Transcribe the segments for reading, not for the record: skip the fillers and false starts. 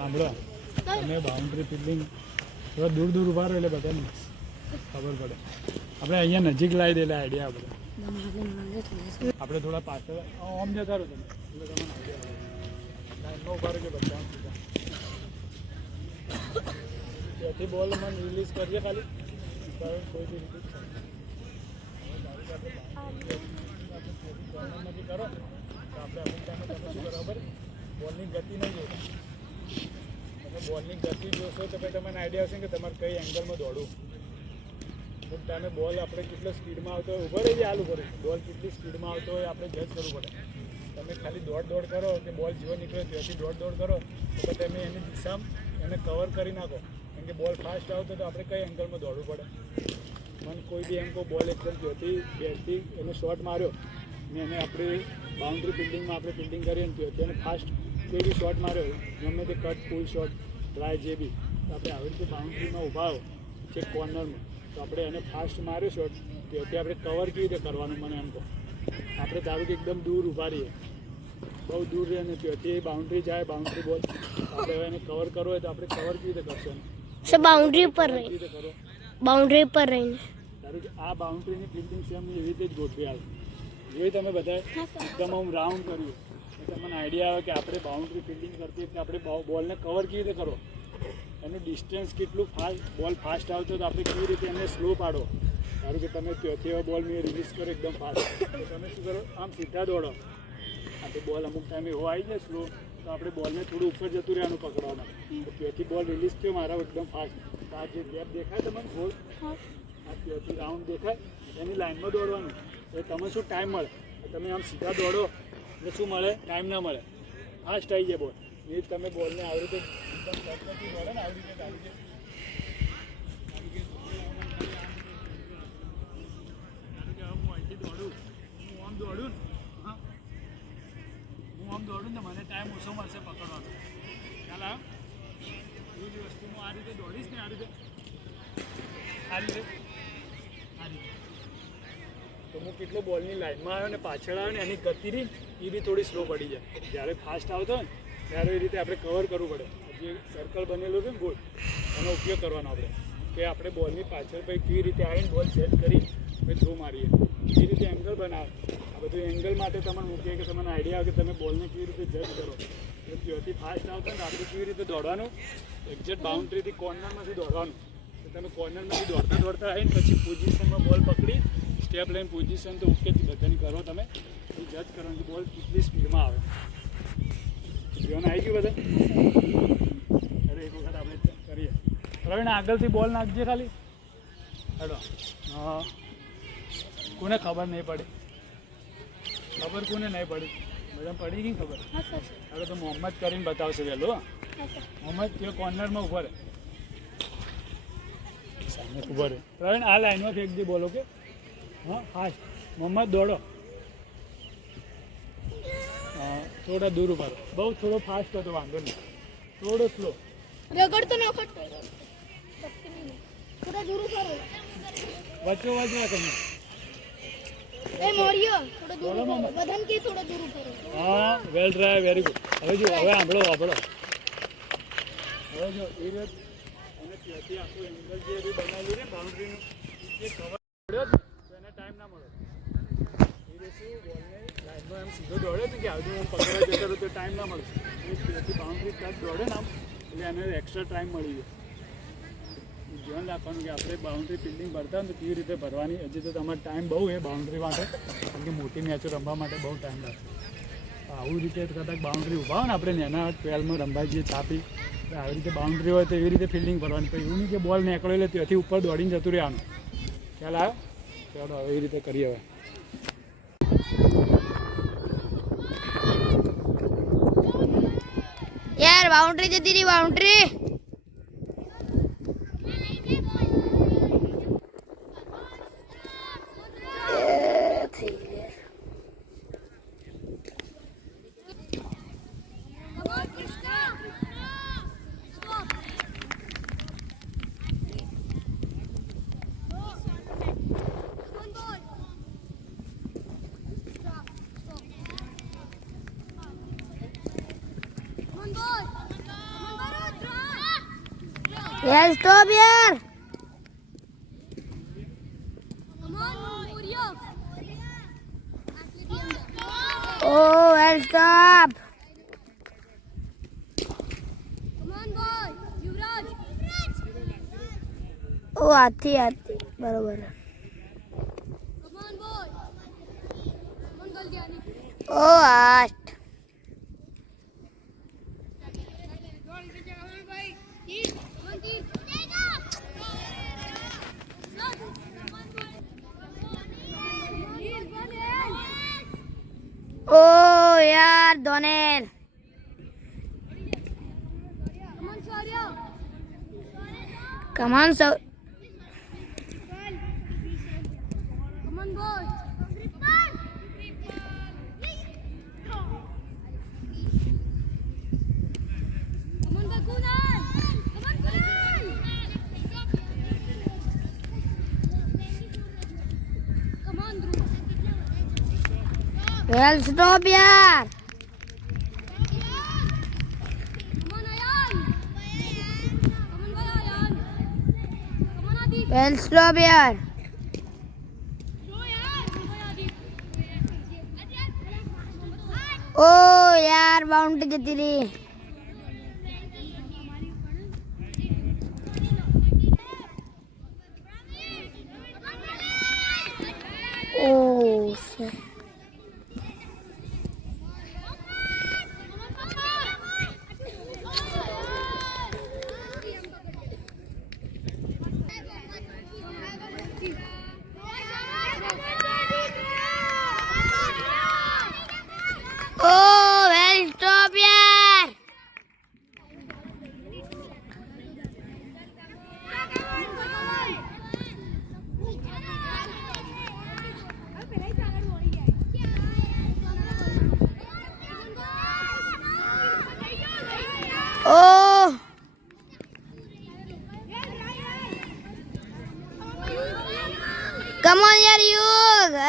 સાંભળો, તમે boundary fielding થોડા દૂર દૂર ઉભા રહો એટલે બધાને ખબર પડે. આપણે અહીંયા નજીક લાવી દે એટલે આઈડિયા આપણે થોડા પાછળ આમ જતા રહો તમે એટલે તમને આઈડિયા લાઈનમાં ઉભા રહો કે બધા ત્યાંથી બોલ મને રિલીઝ કરીએ ખાલી કોઈ બી રીતે નથી કરો તો આપણે અમુક ટાઈમે તમે શું બરાબર બોલની ગતિ નહીં જોતા. તમે બોલની ગતિ જોશો તો ભાઈ તમને આઈડિયા હશે કે તમારે કઈ એંગલમાં દોડવું. અમુક ટાઈમે બોલ આપણે કેટલો સ્પીડમાં આવતો હોય ઉભો રહી જાય હાલ ઉભો રહી બોલ કેટલી સ્પીડમાં આવતો હોય આપણે જજ કરવું પડે. તમે ખાલી દોડ કરો કે બોલ જેવો નીકળે ત્યાંથી દોડ કરો તો તમે એની દિશામાં એને કવર કરી નાખો. કેમ કે બોલ ફાસ્ટ આવતો તો આપણે કઈ એંગલમાં દોડવું પડે. મને કોઈ બી એમ કહો બોલ એકદમ ત્યાંથી બેટથી એને શોટ માર્યો ને એને આપણે બાઉન્ડ્રી ફિલ્ડિંગમાં આપણે ફિલ્ડિંગ કરીએ ને તો એને ફાસ્ટ કોઈ બી શોટ માર્યો ગમે તે કટ ફૂલ શોટ ટ્રાય જે બી તો આપણે આવી રીતે બાઉન્ડ્રીમાં ઊભા હો છે કોર્નરમાં તો આપણે એને ફાસ્ટ માર્યો શોટ ત્યાંથી આપણે કવર કેવી રીતે કરવાનું મને એમ કહો. આપણે ધારો કે એકદમ દૂર ઊભા રહીએ બહુ દૂર રહીએ ને ત્યાંથી બાઉન્ડ્રી જાય બાઉન્ડ્રી બોલ આપણે હવે એને કવર કરવો હોય તો આપણે કવર કેવી રીતે કરશો બાઉન્ડ્રી ઉપર રહીને બાઉન્ડ્રી પર રહીને ધારો કે આ બાઉન્ડ્રીની ફિલ્ડિંગ સેમ એવી રીતે જ ગોઠવી આવે જોઈ તમે બધા એકદમ આમ રાઉન્ડ કર્યું તો તમને આઈડિયા આવે કે આપણે બાઉન્ડ્રી ફિલ્ડિંગ કરતી એટલે આપણે બોલને કવર કેવી રીતે કરો એનું ડિસ્ટન્સ કેટલું ફાસ્ટ બોલ ફાસ્ટ આવતો તો આપણે કેવી રીતે એને સ્લો પાડો. ધારો કે તમે ત્યાંથી હવે બોલ મેં રિલીઝ કરો એકદમ ફાસ્ટ તો તમે શું કરો આમ સીધા દોડો. આપણે બોલ અમુક ટાઈમે એવો આવી જાય સ્લો તો આપણે બોલને થોડું ઉપર જતું રહેવાનું પકડવા માટે તો ત્યાંથી બોલ રિલીઝ થયો મારા એકદમ ફાસ્ટ તો આ જે ગેપ દેખાય તમને બોલ આ ત્યાંથી રાઉન્ડ દેખાય એની લાઇનમાં દોડવાનું એટલે તમે શું ટાઈમ મળે તમે આમ સીધા દોડો એટલે શું મળે ટાઈમ ના મળે ફાસ્ટ આવી જાય બોલ એ તમે બોલને આવી રીતે એકદમ સરખથી દોડો ને આવી રીતે હું અહીંથી દોડું હું આમ દોડું ને હું આમ દોડું ને મને ટાઈમ ઓછો મળશે પકડવાનો ખ્યાલ આવ્યો. એ જ વસ્તુ હું આ રીતે દોડીશ ને આ રીતે તો હું કેટલો બોલની લાઇનમાં આવ્યો ને પાછળ આવ્યો ને એની ગતિ રહી એ બી થોડી સ્લો પડી જાય. જ્યારે ફાસ્ટ આવતો હોય ને ત્યારે એ રીતે આપણે કવર કરવું પડે. જે સર્કલ બનેલું છે ને ગોળ એનો ઉપયોગ કરવાનો આપણે કે આપણે બોલની પાછળ ભાઈ કેવી રીતે આવીને બોલ સેટ કરી પછી થ્રો મારીએ એ રીતે એંગલ બનાવે. આ બધું એંગલ માટે તમને મૂકીએ કે તમને આઈડિયા આવે કે તમે બોલને કેવી રીતે જજ કરો. તો ત્યાંથી ફાસ્ટ આવતો ને આપણે કેવી રીતે દોડવાનું એક્ઝેક્ટ બાઉન્ડ્રીથી કોર્નરમાંથી દોડવાનું. તો તમે કોર્નરમાંથી દોડતા આવીને પછી પોઝિશનમાં બોલ પકડી સ્ટેપ લઈને પોઝિશન તો ઓકે બધાની કરો તમે એ જજ કરવાનું કે બોલ કેટલી સ્પીડમાં આવે. જીવન આવી ગયું બધા અરે એક વખત આપણે કરીએ. પ્રવીણ આગળથી બોલ નાખજે ખાલી હેડો. હા કોને ખબર નહીં પડી ખબર કોને નહીં પડી બધા પડી ગઈ ખબર હવે તો મોહમ્મદ કરીને બતાવશે વહેલો. મોહમ્મદ તે કોર્નરમાં ઉભો રહે સામે ઉભો રહે. પ્રવીણ આ લાઈનમાં ફેંકજે બોલો કે હા ફાસ્ટ મોહમ્મદ દોડો થોડા દૂર ઉભા બહુ થોડો ફાસ્ટ હતો વાંધો નહીં થોડો સ્લો રગડતો ન ખટતો થોડા દૂર ઉભા રહો વચ્ચો વચ્ચો તમે એ મોરિયો થોડો દૂર બધાને કે થોડો દૂર ઉભા રહો. હા વેલ ટ્રાય વેરી ગુડ. હવે જો હવે સાંભળો હવે જો એ રીત અને ત્યાંથી આખું એંગલ જે બી બનાવેલું ને બાઉન્ડ્રીનું એ કવર પડ્યો તો એને ટાઈમ ના મળે. એ શું બોલને લાઈનમાં એમ સીધો દોડે ને કે આજુ પકડવા જતો તો ટાઈમ ના મળે. એ ત્યાંથી બાઉન્ડ્રી ટચ દોડે ને આમ એટલે એને એક્સ્ટ્રા ટાઈમ મળી જાય. ધ્યાન રાખવાનું કે આપણે બાઉન્ડ્રી ફિલ્ડિંગ ભરતા હોય તો કેવી રીતે ભરવાની. હજી તો તમારે ટાઈમ બહુ છે બાઉન્ડ્રી માટે કારણ કે મોટી મેચો રમવા માટે બહુ ટાઈમ લાગશે. આવી રીતે કદાચ બાઉન્ડ્રી ઊભા હોય ને આપણે નાના 12માં રમવા જઈએ છાપી આવી રીતે બાઉન્ડ્રી હોય તો એવી રીતે ફિલ્ડિંગ કરવાની. પછી એવું નહીં કે બોલ નીકળો એટલે ત્યાંથી ઉપર દોડીને જતું રહેવાનું. ખ્યાલ આવ્યો? ચાલો હવે એવી રીતે કરીએ. હવે યાર બાઉન્ડ્રી જતી રહી boundary Well, stop here. Come on, Morio. Oh, well, stop. Come on, boy. Yuvraj. Oh, આથી બરોબર. Come on, boy. Come on, Galgiani. Oh, આઠ. Come on, Keith. Oh, યાર ધોનેલ. Come on, Shaurya. Come on, so. Come on, boy. Come on, Kunal. Come on, Kunal. Come on, Dhruv. Well, stop here. Come on, Ayan. Come on, boy, Ayan. Come on, Adit. Well, stop here. Oh, યાર બાઉન્ડરી જતી રહી. Oh, sir. Oh, well, stop here. Oh, come on, yaar, you.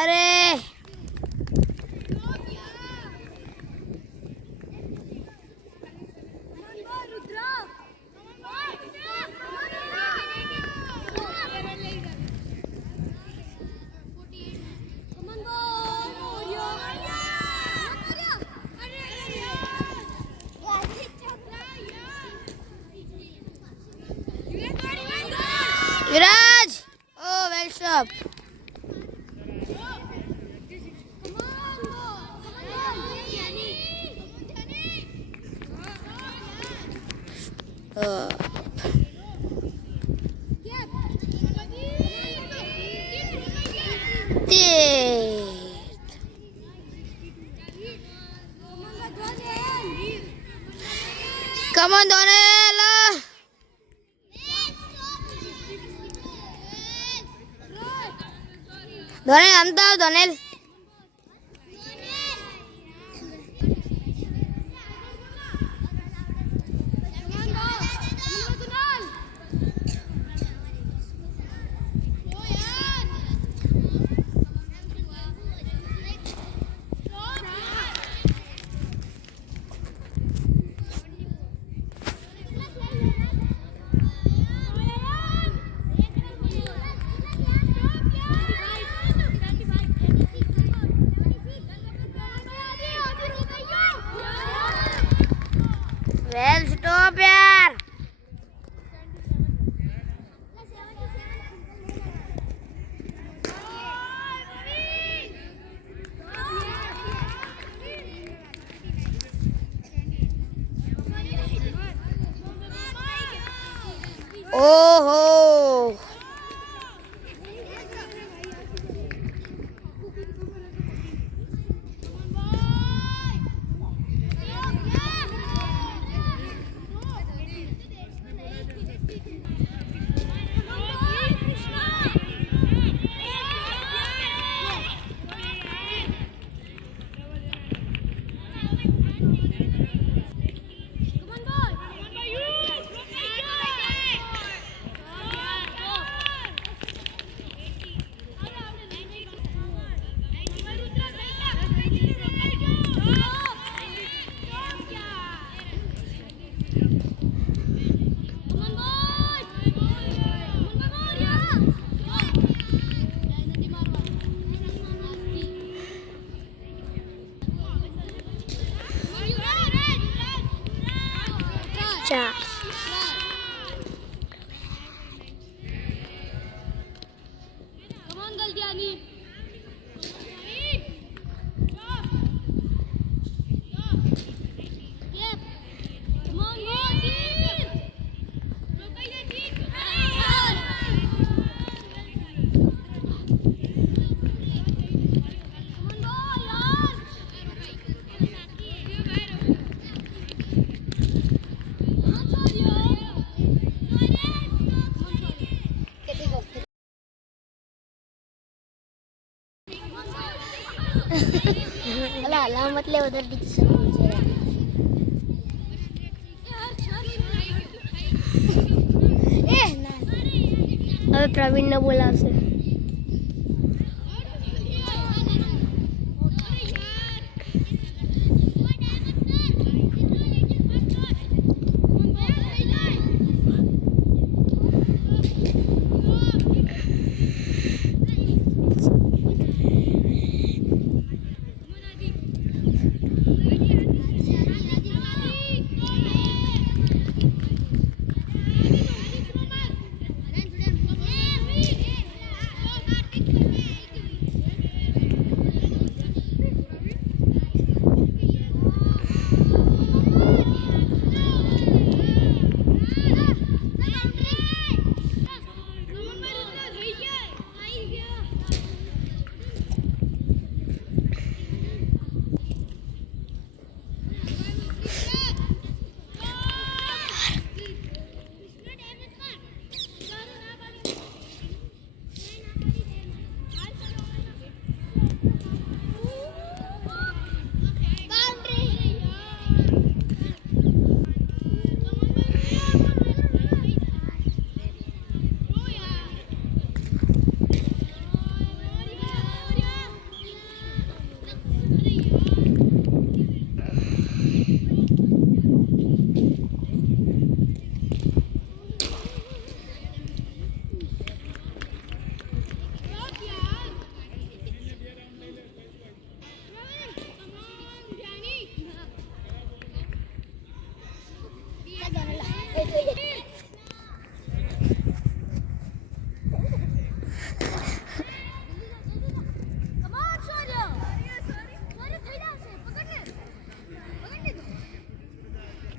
अरे Viraj. Oh, well, stop. Come on, Donel. Donel, anta Donel. Well, stop here. Oh, 50. Come on, Galdiani. Yep. Come on, go, deep. Come on, go, અલા અલામત લે ઉધર ડિક્શન છે એ ના હવે પ્રવીણને બોલાવશે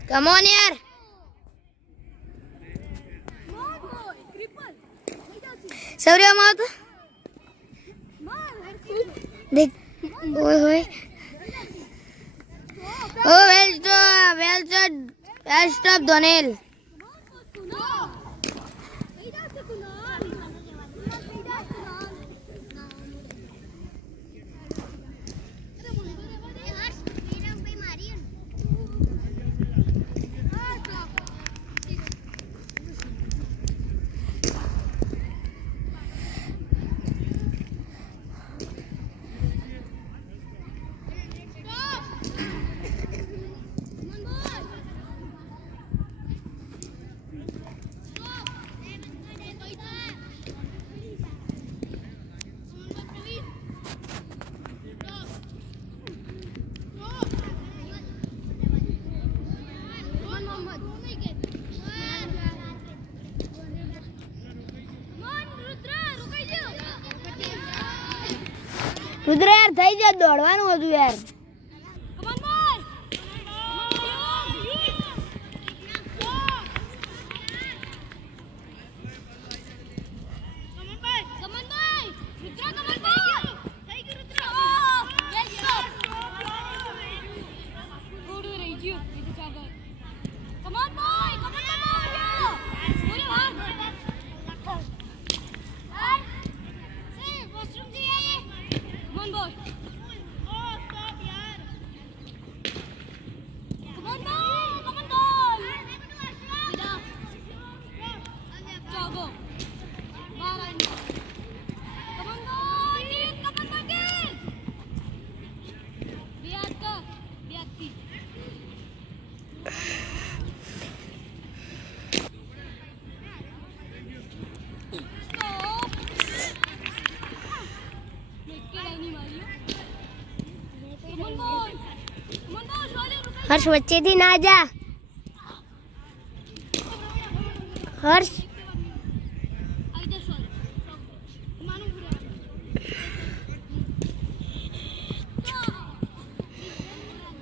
Come on yaar સૌર્ય માત દેખ ઓય હોય ઓ વેલ સ્ટોપ ધોનેલ રુદ્ર યાર થઈ જાય દોડવાનું હતું યાર હર્ષ વચ્ચેથી ના જા હર્ષ આવી જશો માનું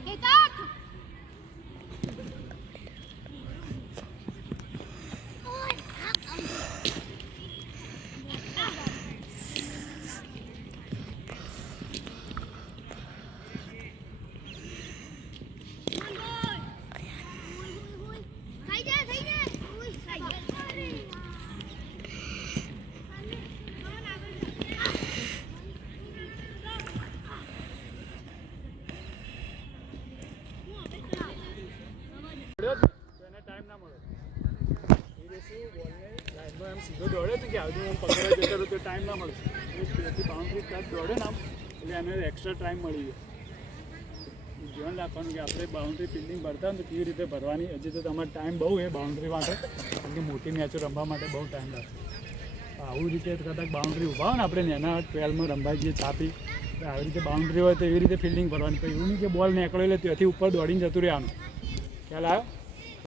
એકાક થઈ જા થઈ જા ઓય થઈ દોડ્યો જ ને તો એને ટાઈમ ના મળે એ શું બોલને લાઈનમાં એમ સીધો દોડે તો કે આજુ હું પકડવા જતો રહ્યો તો ટાઈમ ના મળે તેથી બાઉન્ડ્રી ટચ દોડે ને આમ એટલે એને એક્સ્ટ્રા ટાઈમ મળી ગયો ધ્યાન રાખવાનું કે આપણે બાઉન્ડ્રી ફિલ્ડિંગ ભરતા હોય તો કેવી રીતે ભરવાની હજી તો તમારે ટાઈમ બહુ છે બાઉન્ડ્રી માટે કારણ કે મોટી મેચો રમવા માટે બહુ ટાઈમ લાગશે આવું રીતે કદાચ બાઉન્ડ્રી ઊભા હોય ને આપણે નેના 12માં રમવાઈ જઈએ છાપી તો આવી રીતે બાઉન્ડ્રી હોય તો એવી રીતે ફિલ્ડિંગ ભરવાની તો એવું નહીં કે બોલ નીકળેલો ત્યાંથી ઉપર દોડીને જતું રહેવાનું ખ્યાલ આવ્યો